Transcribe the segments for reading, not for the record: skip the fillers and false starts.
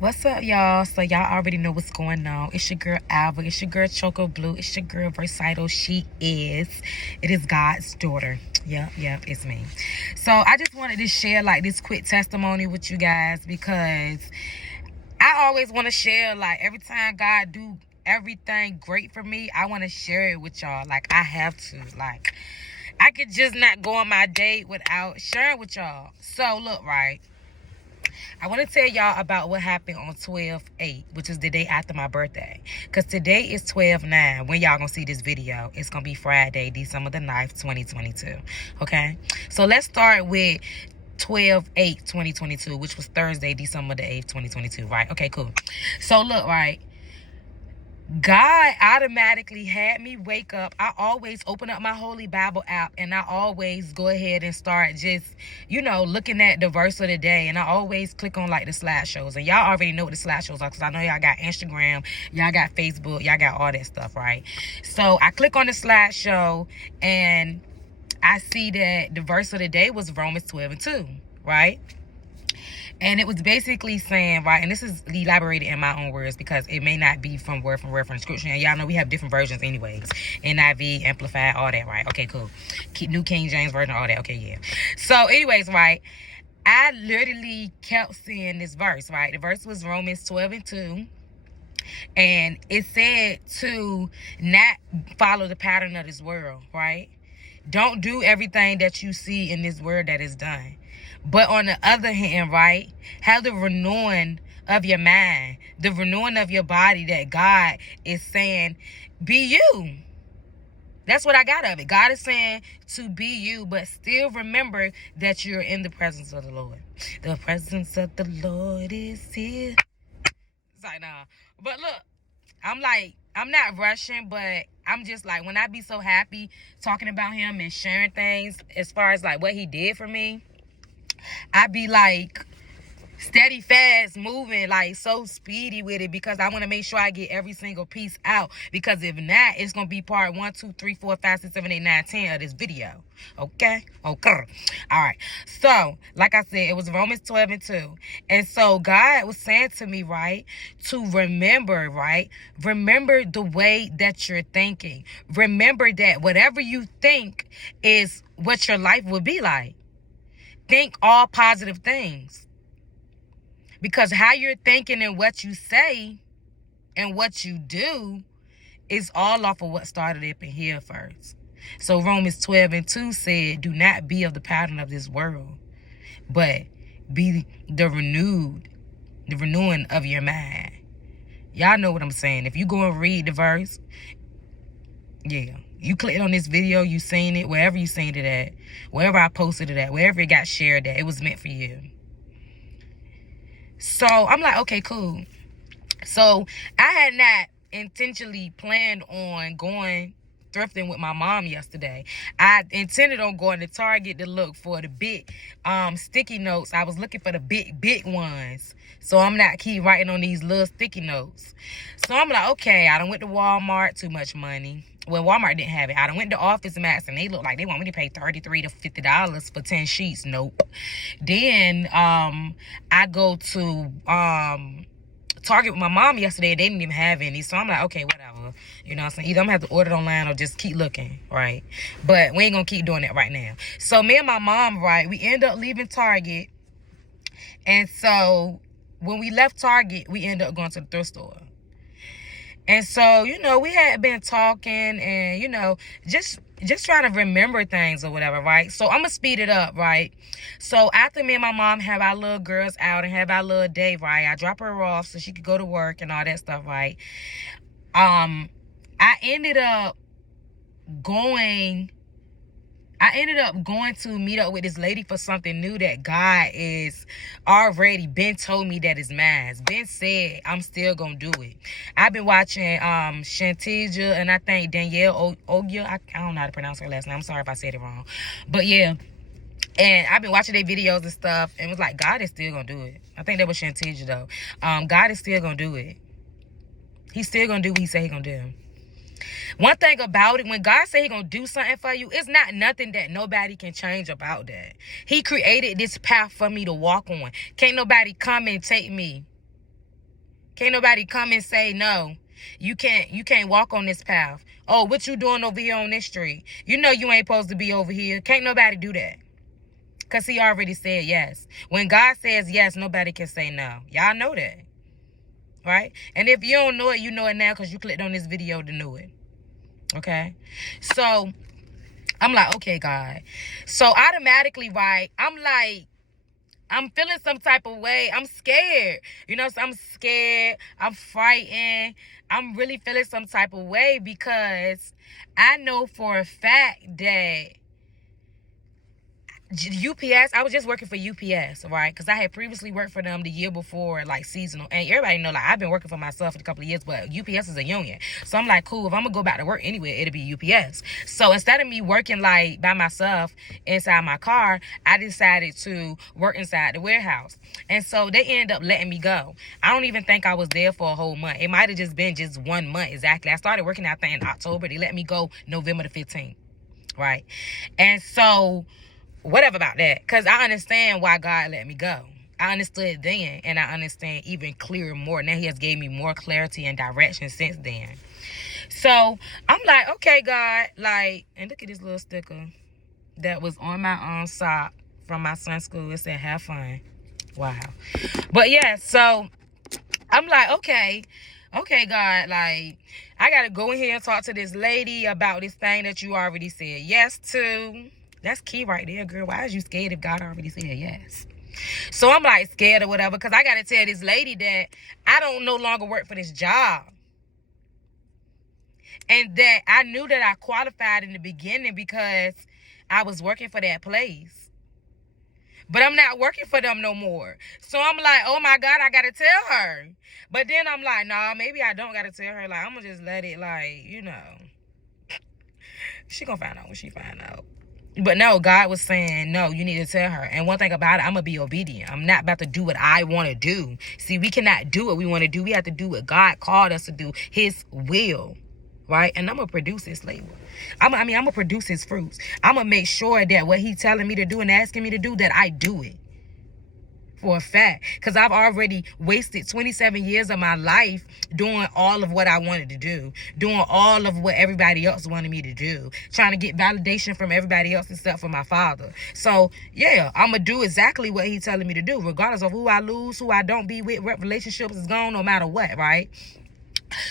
What's up, y'all? So y'all already know what's going on. It's your girl Alva. It's your girl Choco Blue. It's your girl Versatile. It is God's daughter. Yep, it's me. So I just wanted to share like this quick testimony with you guys because I always want to share like every time God do everything great for me, I want to share it with y'all. Like I have to. Like I could just not go on my date without sharing with y'all. So look, right. I want to tell y'all about what happened on 12/8, which is the day after my birthday. Because today is 12/9. When y'all going to see this video, it's going to be Friday, December the 9th, 2022. Okay? So let's start with 12/8/2022, which was Thursday, December the 8th, 2022, right? Okay, cool. So look, right. God automatically had me wake up. I always open up my Holy Bible app and I always go ahead and start just, looking at the verse of the day. And I always click on like the slideshows. And y'all already know what the slideshows are because I know y'all got Instagram, y'all got Facebook, y'all got all that stuff, right? So I click on the slideshow and I see that the verse of the day was Romans 12:2, right? And it was basically saying, right, and this is elaborated in my own words because it may not be from word from scripture. And y'all know we have different versions anyways. NIV, Amplified, all that, right? Okay, cool. New King James Version, all that. Okay, yeah. So anyways, right, I literally kept seeing this verse, right? The verse was Romans 12:2. And it said to not follow the pattern of this world, right? Don't do everything that you see in this world that is done. But on the other hand, right, have the renewing of your mind, the renewing of your body that God is saying, be you. That's what I got of it. God is saying to be you, but still remember that you're in the presence of the Lord. The presence of the Lord is here. It's like, nah. But look, I'm not rushing, but I'm just like, when I be so happy talking about him and sharing things as far as like what he did for me, I be like steady, fast, moving, like so speedy with it because I want to make sure I get every single piece out. Because if not, it's going to be part 1, 2, 3, 4, 5, 6, 7, 8, 9, 10 of this video. Okay? All right. So, like I said, it was Romans 12:2. And so God was saying to me, right, to remember, right? Remember the way that you're thinking. Remember that whatever you think is what your life will be like. Think all positive things. Because how you're thinking and what you say and what you do is all off of what started up in here first. So Romans 12:2 said, do not be of the pattern of this world, but be the renewing of your mind. Y'all know what I'm saying. If you go and read the verse, yeah, you clicked on this video, you seen it, wherever you seen it at, wherever I posted it at, wherever it got shared at, it was meant for you. So I'm like, okay, cool. So I had not intentionally planned on going thrifting with my mom yesterday. I intended on going to Target to look for the big sticky notes. I was looking for the big ones. So I'm not keep writing on these little sticky notes. So I'm like, okay, I done went to Walmart, too much money. Well, Walmart didn't have it. I done went to Office Max and they look like they want me to pay $33 to $50 for 10 sheets. Nope. Then I go to Target with my mom yesterday. They didn't even have any. So I'm like, okay, whatever. You know what I'm saying? Either I'm going to have to order it online or just keep looking, right? But we ain't going to keep doing that right now. So me and my mom, right, we end up leaving Target. And so when we left Target, we end up going to the thrift store. And so, we had been talking and, just trying to remember things or whatever, right? So I'm going to speed it up, right? So after me and my mom have our little girls out and have our little day, right? I drop her off so she could go to work and all that stuff, right? I ended up going to meet up with this lady for something new that God is already been told me that is mine. Been said I'm still gonna do it. I've been watching Shantija and I think Danielle Ogya. I don't know how to pronounce her last name. I'm sorry if I said it wrong. But yeah. And I've been watching their videos and stuff and was like, God is still gonna do it. I think that was Shantija though. God is still gonna do it. He's still gonna do what he said he's gonna do. One thing about it, when God say he gonna do something for you, it's not nothing that nobody can change about that. He created this path for me to walk on. Can't nobody come and take me Can't nobody come and say, no, you can't walk on this path. Oh, what you doing over here on this street? You know you ain't supposed to be over here. Can't nobody do that. Because he already said yes. When God says yes, nobody can say no. Y'all know that. Right? And if you don't know it, you know it now because you clicked on this video to know it. Okay? So, I'm like, okay, God. So, automatically, right, I'm feeling some type of way. I'm scared. You know, so I'm scared. I'm frightened. I'm really feeling some type of way because I know for a fact that UPS, I was just working for UPS, right? Because I had previously worked for them the year before, like seasonal. And everybody know, like, I've been working for myself for a couple of years, but UPS is a union. So I'm like, cool, if I'm going to go back to work anyway, it'll be UPS. So instead of me working, like, by myself inside my car, I decided to work inside the warehouse. And so they ended up letting me go. I don't even think I was there for a whole month. It might have just been just 1 month, exactly. I started working out there in October. They let me go November the 15th, right? And so whatever about that, because I understand why God let me go. I understood then, and I understand even clearer more. Now he has gave me more clarity and direction since then. So I'm like, okay, God, like, and look at this little sticker that was on my sock from my son's school. It said, have fun. Wow. But yeah, so I'm like, okay, God, like, I got to go in here and talk to this lady about this thing that you already said yes to. That's key right there, girl. Why is you scared if God already said yes? So I'm like scared or whatever because I got to tell this lady that I don't no longer work for this job. And that I knew that I qualified in the beginning because I was working for that place. But I'm not working for them no more. So I'm like, oh my God, I got to tell her. But then I'm like, nah, maybe I don't got to tell her. Like, I'm going to just let it, like, you know. She going to find out when she find out. But no, God was saying, no, you need to tell her. And one thing about it, I'm going to be obedient. I'm not about to do what I want to do. See, we cannot do what we want to do. We have to do what God called us to do, his will, right? And I'm going to produce his labor. I'm going to produce his fruits. I'm going to make sure that what he's telling me to do and asking me to do, that I do it. For a fact, because I've already wasted 27 years of my life doing all of what I wanted to do, doing all of what everybody else wanted me to do, trying to get validation from everybody else except for my father. So yeah, I'm gonna do exactly what he's telling me to do, regardless of who I lose, who I don't be with, what relationships is gone, no matter what, right?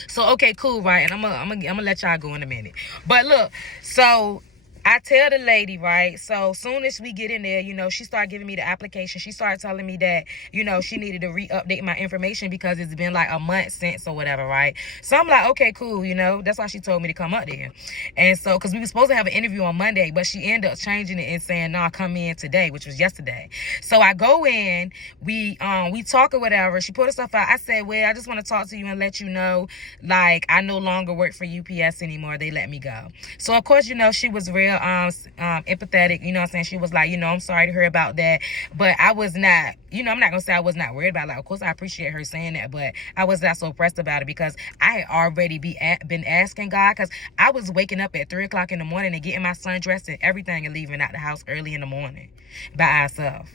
So okay, cool, right? And I'm gonna let y'all go in a minute. But look, so I tell the lady, right, so soon as we get in there, you know, she started giving me the application. She started telling me that, you know, she needed to re-update my information because it's been like a month since or whatever, right? So I'm like, okay, cool, you know, that's why she told me to come up there. And so, because we were supposed to have an interview on Monday, but she ended up changing it and saying, no, come in today, which was yesterday. So I go in, we talk or whatever. She put her stuff out. I said, well, I just want to talk to you and let you know, like, I no longer work for UPS anymore. They let me go. So, of course, you know, she was real empathetic, you know what I'm saying? She was like, you know, I'm sorry to hear about that, but I was not, you know, I'm not gonna say I was not worried about it. Like, of course I appreciate her saying that, but I was not so pressed about it because I had already been asking God, because I was waking up at 3 o'clock in the morning and getting my son dressed and everything and leaving out the house early in the morning by ourselves.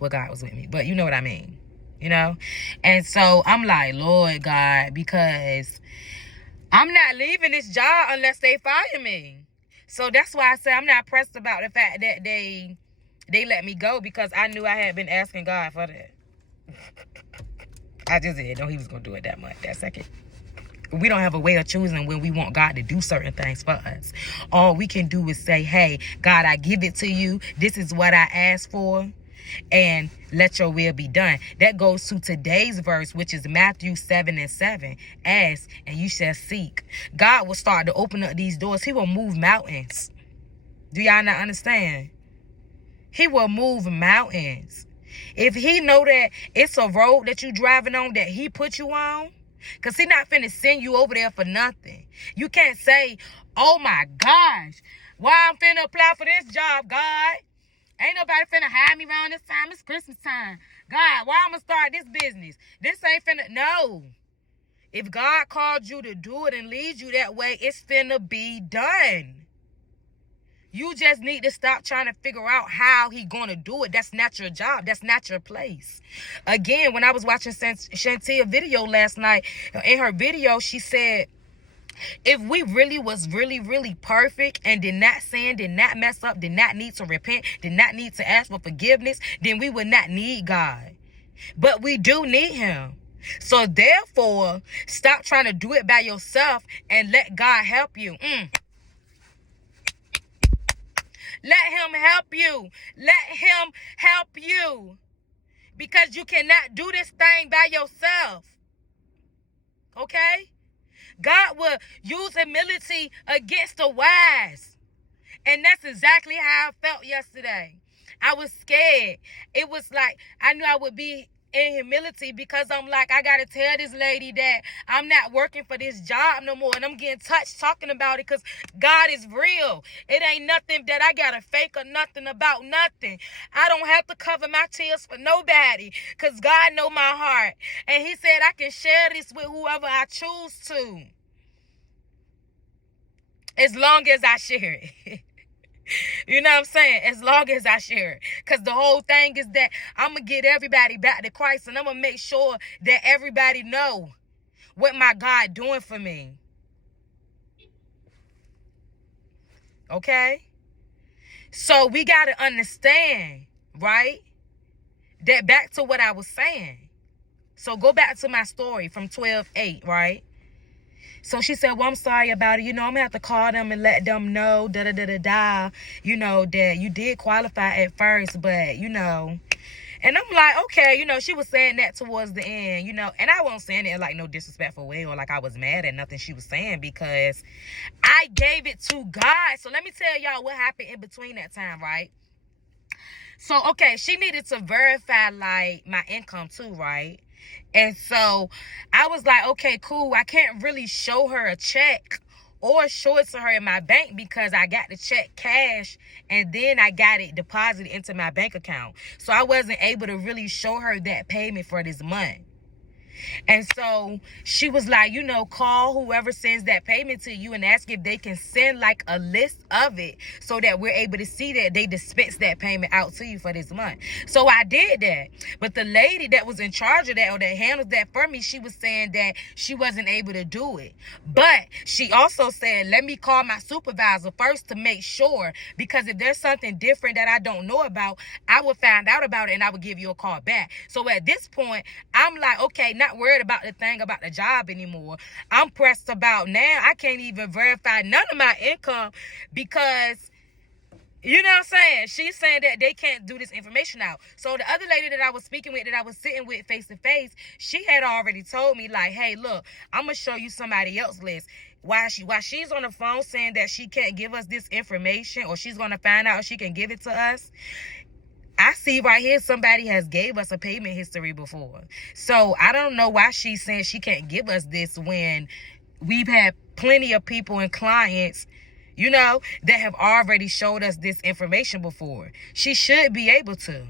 Well, God was with me, but you know what I mean, you know? And so I'm like, Lord God, because I'm not leaving this job unless they fire me. So that's why I say I'm not pressed about the fact that they let me go, because I knew I had been asking God for that. I just didn't know he was going to do it that second. We don't have a way of choosing when we want God to do certain things for us. All we can do is say, hey, God, I give it to you. This is what I asked for. And let your will be done. That goes to today's verse, which is Matthew 7:7. Ask and you shall seek. God will start to open up these doors. He will move mountains. Do y'all not understand? He will move mountains. If he know that it's a road that you driving on that he put you on, because he not finna send you over there for nothing. You can't say, oh my gosh, why I'm finna apply for this job, God? Ain't nobody finna hire me around this time. It's Christmas time. God, why I'm gonna start this business? This ain't finna, no. If God called you to do it and lead you that way, it's finna be done. You just need to stop trying to figure out how he gonna do it. That's not your job. That's not your place. Again, when I was watching Shantia video last night, in her video, she said, if we really was really perfect and did not sin, did not mess up, did not need to repent, did not need to ask for forgiveness, then we would not need God. But we do need him. So therefore, stop trying to do it by yourself and let God help you. Let him help you. Let him help you. Because you cannot do this thing by yourself. Okay? God will use humility against the wise. And that's exactly how I felt yesterday. I was scared. It was like I knew I would be in humility because I'm like, I got to tell this lady that I'm not working for this job no more. And I'm getting touched talking about it because God is real. It ain't nothing that I got to fake or nothing about nothing. I don't have to cover my tears for nobody because God know my heart. And he said I can share this with whoever I choose to. As long as I share it. You know what I'm saying? As long as I share it. Because the whole thing is that I'm going to get everybody back to Christ. And I'm going to make sure that everybody know what my God doing for me. Okay? So we got to understand, right? That back to what I was saying. So go back to my story from 12:8, right? So she said, well, I'm sorry about it. I'm going to have to call them and let them know, that you did qualify at first, but, And I'm like, okay, she was saying that towards the end, and I wasn't saying it in like no disrespectful way or like I was mad at nothing she was saying because I gave it to God. So let me tell y'all what happened in between that time, right? So, okay, she needed to verify like my income too, right? And so I was like, okay, cool. I can't really show her a check or show it to her in my bank because I got the check cash and then I got it deposited into my bank account. So I wasn't able to really show her that payment for this month. And so she was like, call whoever sends that payment to you and ask if they can send like a list of it so that we're able to see that they dispense that payment out to you for this month. So I did that. But the lady that was in charge of that or that handles that for me, she was saying that she wasn't able to do it. But she also said, let me call my supervisor first to make sure, because if there's something different that I don't know about, I will find out about it and I will give you a call back. So at this point, I'm like, okay, not worried about the thing about the job anymore. I'm pressed about now. I can't even verify none of my income because, you know what I'm saying? She's saying that they can't do this information out. So the other lady that I was speaking with, that I was sitting with face to face, she had already told me like, hey, look, I'm going to show you somebody else's list. While she's on the phone saying that she can't give us this information or she's going to find out if she can give it to us, I see right here somebody has gave us a payment history before. So I don't know why she's saying she can't give us this when we've had plenty of people and clients, that have already showed us this information before. She should be able to.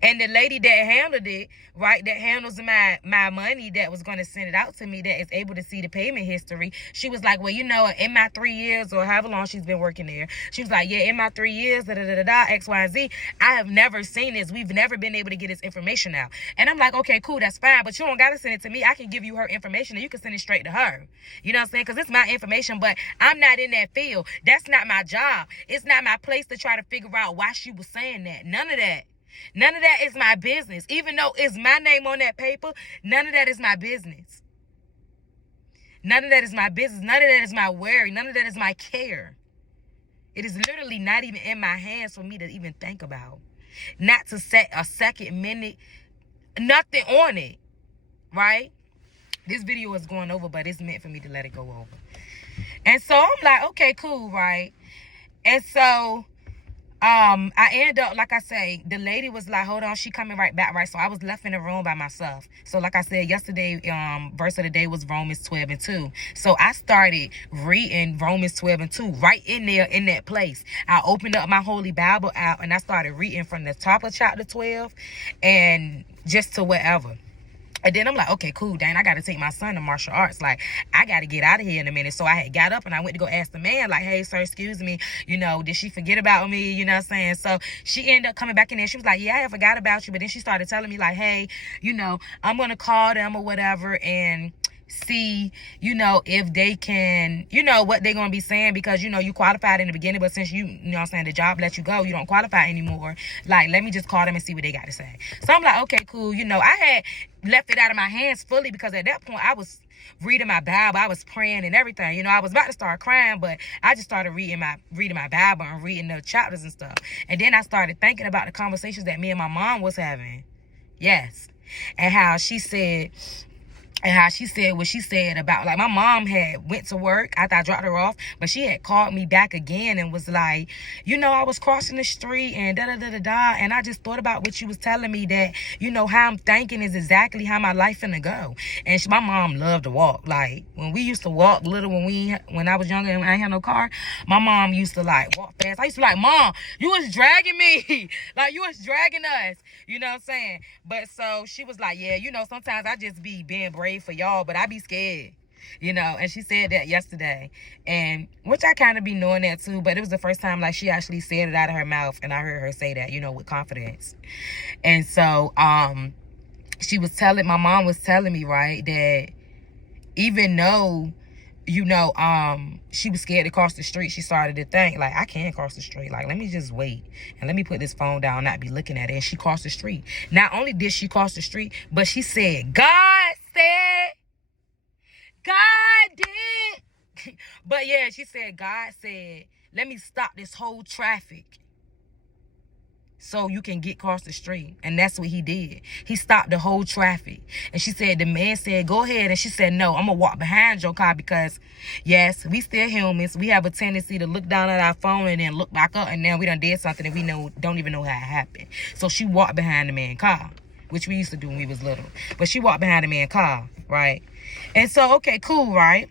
And the lady that handled it, right, that handles my money that was going to send it out to me, that is able to see the payment history, she was like, well, in my 3 years or however long she's been working there, she was like, yeah, in my 3 years, X, Y, Z, I have never seen this. We've never been able to get this information out. And I'm like, okay, cool, that's fine, but you don't got to send it to me. I can give you her information and you can send it straight to her. You know what I'm saying? Because it's my information, but I'm not in that field. That's not my job. It's not my place to try to figure out why she was saying that. None of that. None of that is my business. Even though it's my name on that paper, none of that is my business. None of that is my business. None of that is my worry. None of that is my care. It is literally not even in my hands for me to even think about. Not to set a second, minute, nothing on it. Right? This video is going over, but it's meant for me to let it go over. And so I'm like, okay, cool, right? And so I end up, like I say, the lady was like, hold on, she coming right back, right? So I was left in the room by myself. So like I said, yesterday, verse of the day was Romans 12:2. So I started reading Romans 12:2 right in there in that place. I opened up my Holy Bible app and I started reading from the top of chapter 12 and just to whatever. And then I'm like, okay, cool, dang, I got to take my son to martial arts. Like, I got to get out of here in a minute. So I had got up and I went to go ask the man, like, hey, sir, excuse me, did she forget about me? You know what I'm saying? So she ended up coming back in there. She was like, yeah, I forgot about you. But then she started telling me, like, hey, I'm going to call them or whatever and see, if they can, what they're going to be saying, because, you qualified in the beginning, but since what I'm saying, the job let you go, you don't qualify anymore. Like, let me just call them and see what they got to say. So I'm like, okay, cool. I had left it out of my hands fully, because at that point I was reading my Bible, I was praying and everything. I was about to start crying, but I just started reading my Bible and reading the chapters and stuff. And then I started thinking about the conversations that me and my mom was having. Yes. And how she said what she said about, like, my mom had went to work after I dropped her off, but she had called me back again and was like, I was crossing the street and da-da-da-da-da, and I just thought about what you was telling me, that, how I'm thinking is exactly how my life finna go. And my mom loved to walk. Like, when we used to walk little, when I was younger and I ain't had no car, my mom used to, like, walk fast. I used to be like, Mom, you was dragging me. Like, you was dragging us. You know what I'm saying? But so she was like, yeah, sometimes I just be being brave for y'all, but I be scared. And she said that yesterday, and which I kind of be knowing that too, but it was the first time, like, she actually said it out of her mouth, and I heard her say that, with confidence. And so my mom was telling me, right, that even though she was scared to cross the street, she started to think, like, I can't cross the street. Like, let me just wait and let me put this phone down, not be looking at it. And she crossed the street. Not only did she cross the street, but she said, God did. But yeah, she said, God said, let me stop this whole traffic so you can get across the street. And that's what he did. He stopped the whole traffic. And she said, the man said, go ahead. And she said, no, I'm going to walk behind your car, because, yes, we still humans. We have a tendency to look down at our phone and then look back up, and now we done did something and we don't even know how it happened. So she walked behind the man's car, which we used to do when we was little. But she walked behind the man's car, right? And so, okay, cool, right?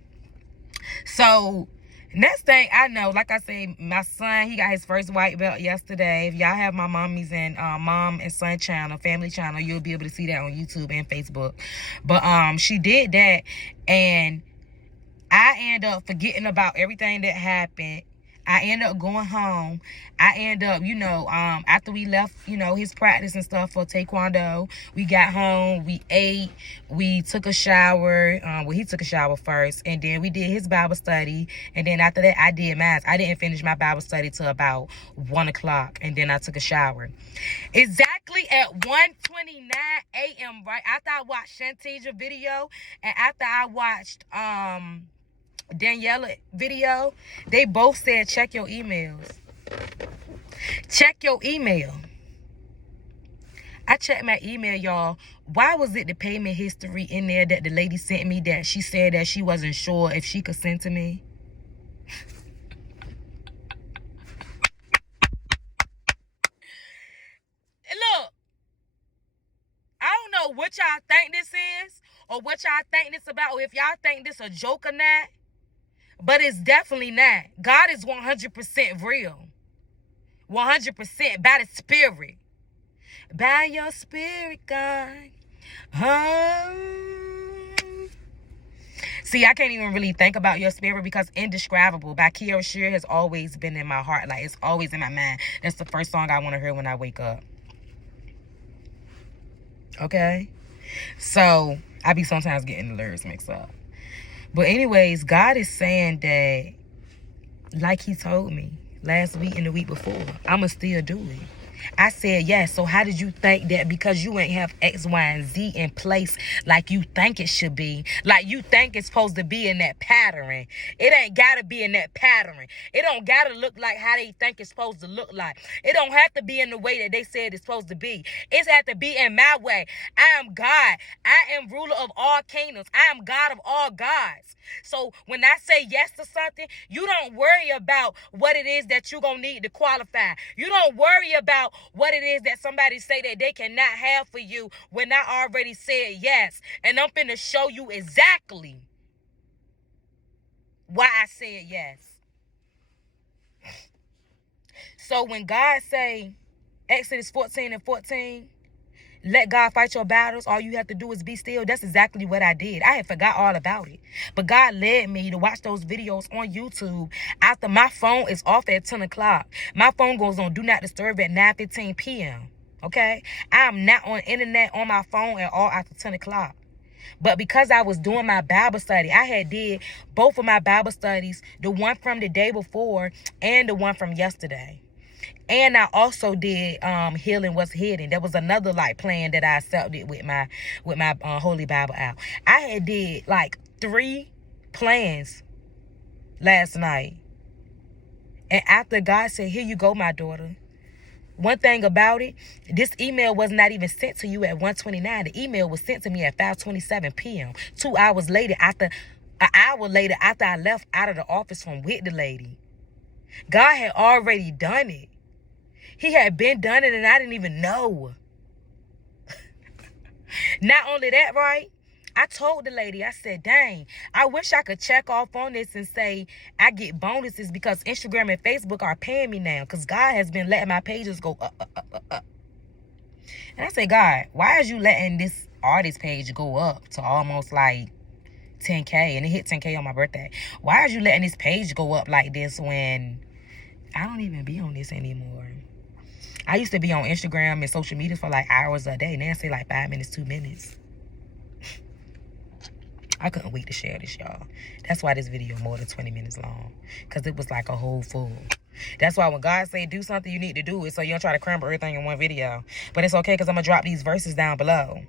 So next thing I know, like I say, my son, he got his first white belt yesterday. If y'all have my mommy's and mom and son channel, family channel, you'll be able to see that on YouTube and Facebook. But she did that, and I end up forgetting about everything that happened. I end up going home. I end up, after we left, his practice and stuff for Taekwondo, we got home, we ate, we took a shower. He took a shower first, and then we did his Bible study. And then after that, I did mine. I didn't finish my Bible study till about 1 o'clock, and then I took a shower. Exactly at 1:29 a.m., right after I watched Shantasia video, and after I watched Daniela video, they both said, check your emails. Check your email. I checked my email, y'all. Why was it the payment history in there that the lady sent me that she said that she wasn't sure if she could send to me? Look, I don't know what y'all think this is, or what y'all think this about, or if y'all think this a joke or not. But it's definitely not. God is 100% real. 100% by the spirit. By your spirit, God. See, I can't even really think about your spirit, because Indescribable by Kiara Shear has always been in my heart. Like, it's always in my mind. That's the first song I want to hear when I wake up. Okay? So, I be sometimes getting the lyrics mixed up. But anyways, God is saying that, like he told me last week and the week before, I'ma still do it. I said yes. So how did you think that because you ain't have X, Y, and Z in place like you think it should be, like you think it's supposed to be in that pattern? It ain't got to be in that pattern. It don't got to look like how they think it's supposed to look like. It don't have to be in the way that they said it's supposed to be. It's have to be in my way. I am God. I am ruler of all kingdoms. I am God of all gods. So when I say yes to something, you don't worry about what it is that you're going to need to qualify. You don't worry about what it is that somebody say that they cannot have for you when I already said yes. And I'm finna show you exactly why I said yes. So when God say Exodus 14:14, let God fight your battles. All you have to do is be still. That's exactly what I did. I had forgot all about it. But God led me to watch those videos on YouTube after my phone is off at 10 o'clock. My phone goes on Do Not Disturb at 9:15 p.m. Okay? I'm not on internet on my phone at all after 10 o'clock. But because I was doing my Bible study, I had did both of my Bible studies, the one from the day before and the one from yesterday. And I also did Healing What's Hidden. There was another like plan that I accepted with my Holy Bible app. I had did like 3 plans last night. And after God said, "Here you go, my daughter." One thing about it, this email was not even sent to you at 1:29. The email was sent to me at 5:27 p.m. 2 hours later, an hour later after I left out of the office from with the lady. God had already done it. He had been done it and I didn't even know. Not only that, right? I told the lady, I said, dang, I wish I could check off on this and say I get bonuses because Instagram and Facebook are paying me now because God has been letting my pages go up. And I said, God, why is you letting this artist page go up to almost like 10K and it hit 10K on my birthday? Why is you letting this page go up like this when I don't even be on this anymore? I used to be on Instagram and social media for like hours a day. Now I say like 5 minutes, 2 minutes. I couldn't wait to share this, y'all. That's why this video more than 20 minutes long. Because it was like a whole full. That's why when God say do something, you need to do it. So you don't try to cram everything in one video. But it's okay because I'm going to drop these verses down below.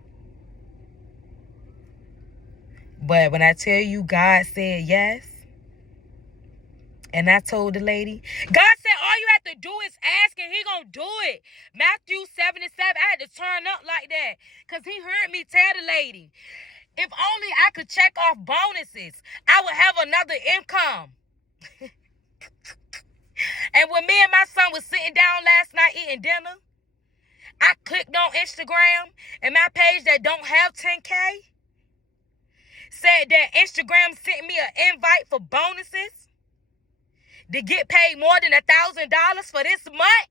But when I tell you God said yes, and I told the lady, God said all you have to do is ask and he gonna do it. Matthew 7:7. I had to turn up like that because he heard me tell the lady, if only I could check off bonuses, I would have another income. And when me and my son was sitting down last night eating dinner, I clicked on Instagram and my page that don't have 10K said that Instagram sent me an invite for bonuses to get paid more than $1,000 for this month.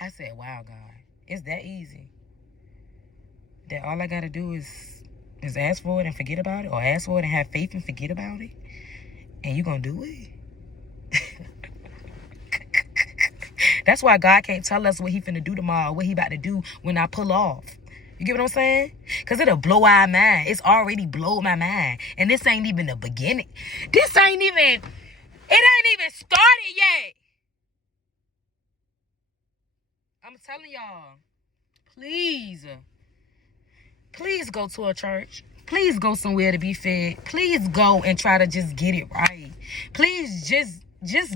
I said, wow, God, it's that easy. That all I got to do is ask for it and forget about it, or ask for it and have faith and forget about it, and you going to do it? That's why God can't tell us what he finna do tomorrow, what he about to do when I pull off. You get what I'm saying? Because it'll blow our mind. It's already blowed my mind. And this ain't even the beginning. It ain't even started yet. I'm telling y'all, please go to a church. Please go somewhere to be fed. Please go and try to just get it right. Please just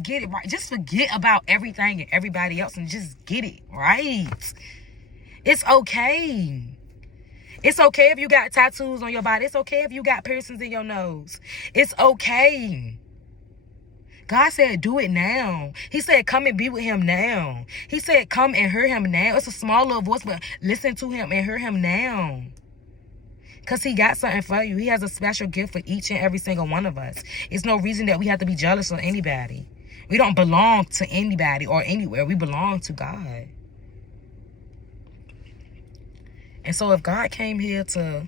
get it right. Just forget about everything and everybody else and just get it right. It's okay. It's okay if you got tattoos on your body. It's okay if you got piercings in your nose. It's okay. God said, do it now. He said, come and be with him now. He said, come and hear him now. It's a small little voice, but listen to him and hear him now. Because he got something for you. He has a special gift for each and every single one of us. It's no reason that we have to be jealous of anybody. We don't belong to anybody or anywhere. We belong to God. And so if God came here to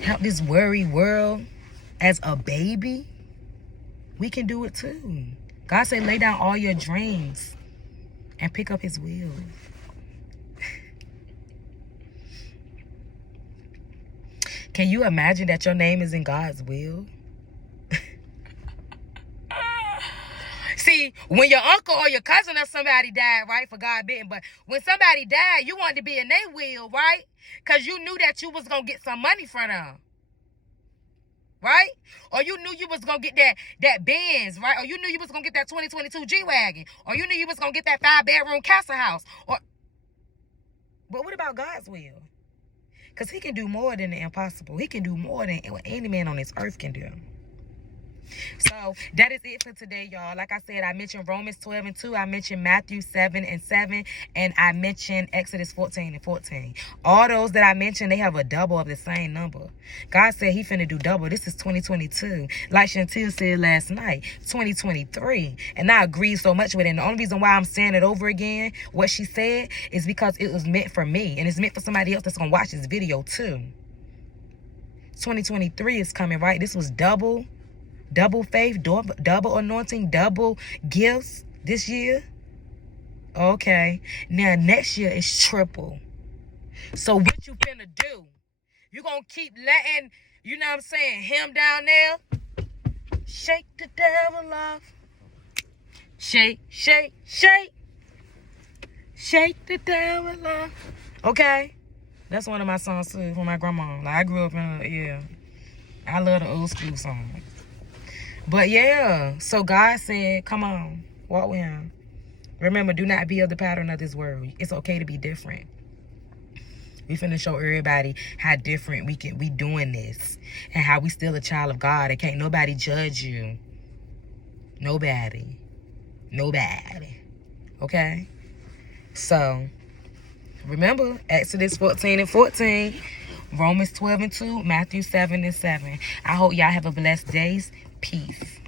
help this worried world as a baby, we can do it too. God said, lay down all your dreams and pick up his will. Can you imagine that your name is in God's will? See, when your uncle or your cousin or somebody died, right, for God bitten, but when somebody died, you wanted to be in their will, right? Because you knew that you was going to get some money from them. Right? Or you knew you was going to get that Benz, right? Or you knew you was going to get that 2022 G-Wagon. Or you knew you was going to get that 5-bedroom castle house. But what about God's will? Because he can do more than the impossible. He can do more than what any man on this earth can do. So that is it for today, y'all. Like I said, I mentioned Romans 12:2. I mentioned Matthew 7:7. And I mentioned Exodus 14:14. All those that I mentioned, they have a double of the same number. God said he finna do double. This is 2022. Like Chantel said last night, 2023. And I agree so much with it. And the only reason why I'm saying it over again, what she said, is because it was meant for me. And it's meant for somebody else that's gonna watch this video too. 2023 is coming, right? This was double faith, double anointing, double gifts this year. Okay. Now next year is triple. So what you finna do? You gonna keep letting, you know what I'm saying, him down there? Shake the devil off. Shake, shake, shake. Shake the devil off. Okay. That's one of my songs too from my grandma. Like, I grew up in, yeah. I love the old school song. But yeah, so God said, come on, walk with him. Remember, do not be of the pattern of this world. It's okay to be different. We finna show everybody how different we doing this. And how we still a child of God. And can't nobody judge you. Nobody. Okay? So, remember, Exodus 14:14, Romans 12:2, Matthew 7:7. I hope y'all have a blessed day. Peace.